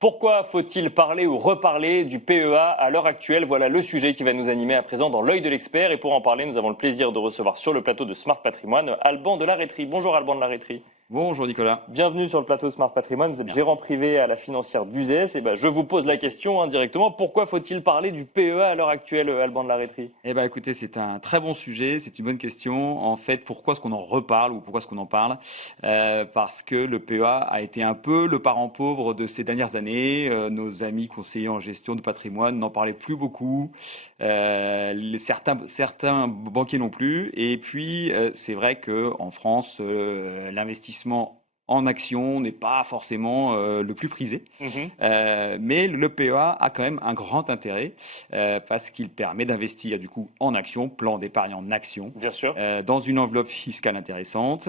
Pourquoi faut-il parler ou reparler du PEA à l'heure actuelle? Voilà le sujet qui va nous animer à présent dans l'œil de l'expert. Et pour en parler, nous avons le plaisir de recevoir sur le plateau de Smart Patrimoine Alban de la Rétrie. Bonjour Alban de la Rétrie. Bonjour Nicolas. Bienvenue sur le plateau Smart Patrimoine. Vous êtes Merci. gérant privé à la financière d'Uzès. Et je vous pose la question directement. Pourquoi faut-il parler du PEA à l'heure actuelle, Alban de la Rétrie? Écoutez, c'est un très bon sujet, c'est une bonne question. En fait, pourquoi est-ce qu'on en reparle ou pourquoi est-ce qu'on en parle? Parce que le PEA a été un peu le parent pauvre de ces dernières années. Nos amis conseillers en gestion de patrimoine n'en parlaient plus beaucoup. Certains banquiers non plus. Et puis, c'est vrai qu'en France, l'investissement en action n'est pas forcément le plus prisé. Mais le PEA a quand même un grand intérêt parce qu'il permet d'investir du coup en actions, plan d'épargne en actions, Bien sûr. dans une enveloppe fiscale intéressante,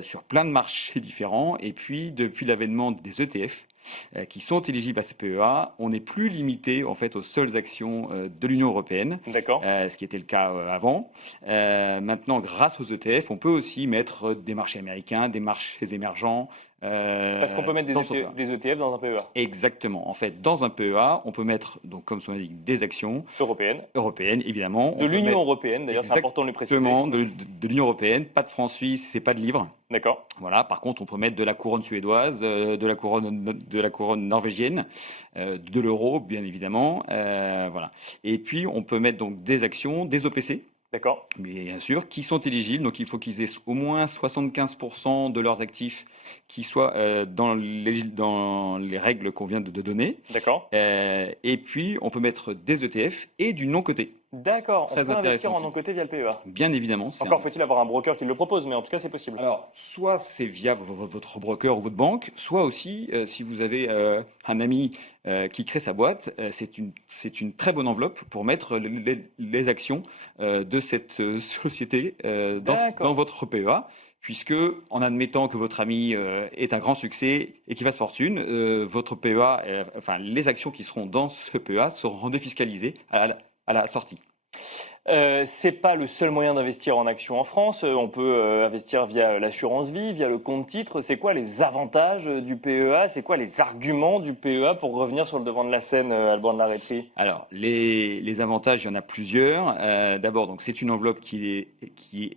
sur plein de marchés différents. Et puis, depuis l'avènement des ETF, qui sont éligibles à ce PEA, on n'est plus limité en fait aux seules actions de l'Union européenne, D'accord. ce qui était le cas avant. Maintenant, grâce aux ETF, on peut aussi mettre des marchés américains, des marchés émergents. Parce qu'on peut mettre dans son PEA. des ETF dans un PEA Exactement. En fait, dans un PEA, on peut mettre, donc, comme son nom l'indique, des actions européenne. européennes, évidemment. De l'Union européenne, d'ailleurs, c'est important de le préciser. Exactement, de l'Union européenne. Pas de francs suisses, c'est pas de livres. D'accord. Voilà. Par contre, on peut mettre de la couronne suédoise, de la couronne norvégienne, de l'euro, bien évidemment. Voilà. Et puis, on peut mettre donc des actions, des OPC. D'accord. Bien sûr, qui sont éligibles. Donc, il faut qu'ils aient au moins 75% de leurs actifs qui soient dans les règles qu'on vient de donner. D'accord. Et puis, on peut mettre des ETF et du non-coté. D'accord. On Très peut investir intéressant en non-coté via le PEA. Bien évidemment. Encore faut-il avoir un broker qui le propose, mais en tout cas, c'est possible. Alors, soit c'est via votre broker ou votre banque, soit aussi, si vous avez un ami qui crée sa boîte, c'est une très bonne enveloppe pour mettre les actions de cette société dans votre PEA. Puisque, en admettant que votre ami est un grand succès et qu'il fasse fortune, votre PEA, les actions qui seront dans ce PEA seront défiscalisées à la sortie. C'est pas le seul moyen d'investir en actions en France. On peut investir via l'assurance vie, via le compte titre. C'est quoi les avantages du PEA? C'est quoi les arguments du PEA pour revenir sur le devant de la scène, Alban de la Rétrie? Alors, les avantages, il y en a plusieurs. D'abord, donc, c'est une enveloppe qui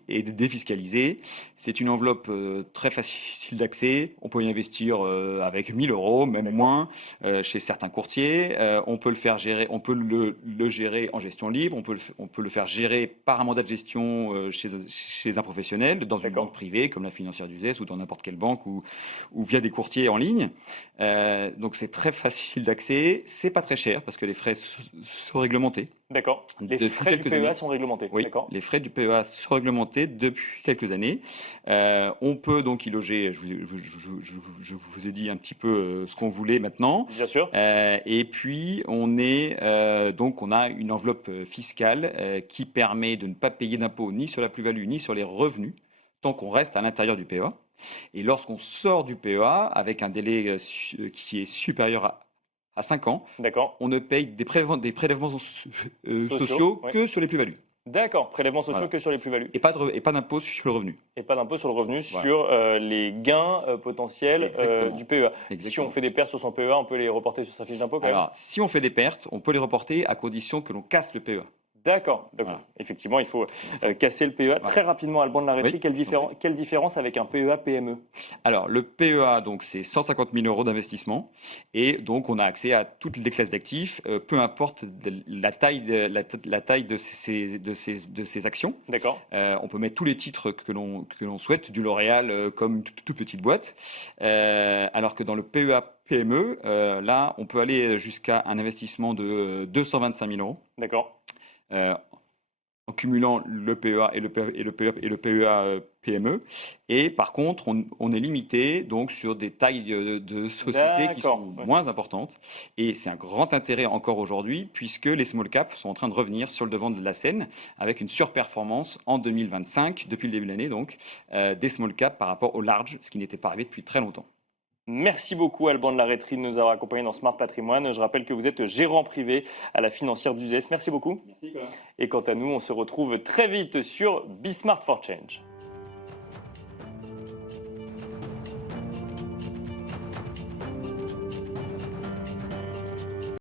est défiscalisée. C'est une enveloppe très facile d'accès. On peut y investir avec 1 000 euros, même moins, chez certains courtiers. On peut le faire gérer, on peut le gérer en gestion libre. On peut le faire gérer par un mandat de gestion chez un professionnel, dans une banque privée comme la financière d'Uzès ou dans n'importe quelle banque ou via des courtiers en ligne. Donc c'est très facile d'accès, c'est pas très cher parce que les frais sont réglementés. D'accord. Les frais du PEA sont réglementés. Oui, les frais du PEA sont réglementés depuis quelques années. On peut donc y loger, je vous ai dit un petit peu ce qu'on voulait maintenant. Bien sûr. Et puis on a une enveloppe fiscale qui permet de ne pas payer d'impôts ni sur la plus-value ni sur les revenus tant qu'on reste à l'intérieur du PEA. Et lorsqu'on sort du PEA avec un délai qui est supérieur à 5 ans, on ne paye des prélèvements sociaux que sur les plus-values. D'accord, prélèvements sociaux que sur les plus-values. Et pas d'impôt sur le revenu. Et pas d'impôt sur le revenu sur les gains potentiels du PEA. Exactement. Si on fait des pertes sur son PEA, on peut les reporter sur sa fiche d'impôt quand même? Alors, si on fait des pertes, on peut les reporter à condition que l'on casse le PEA. D'accord. Voilà. Effectivement, il faut casser le PEA. Très rapidement, Alban de la Rétrie, quelle différence avec un PEA PME? Alors, le PEA, donc, c'est 150 000 euros d'investissement. Et donc, on a accès à toutes les classes d'actifs, peu importe la taille de ces actions. D'accord. On peut mettre tous les titres que l'on souhaite, du L'Oréal comme toute petite boîte. Alors que dans le PEA PME, là, on peut aller jusqu'à un investissement de 225 000 euros. D'accord. En cumulant le PEA et le PEA PME. Et par contre, on est limité donc sur des tailles de sociétés qui sont moins importantes. Et c'est un grand intérêt encore aujourd'hui, puisque les small caps sont en train de revenir sur le devant de la scène avec une surperformance en 2025, depuis le début de l'année, donc, des small caps par rapport aux large, ce qui n'était pas arrivé depuis très longtemps. Merci beaucoup Alban de la Rétrie de nous avoir accompagnés dans Smart Patrimoine. Je rappelle que vous êtes gérant privé à la financière d'Uzès. Merci beaucoup. Merci Nicolas. Et quant à nous, on se retrouve très vite sur Be Smart for Change.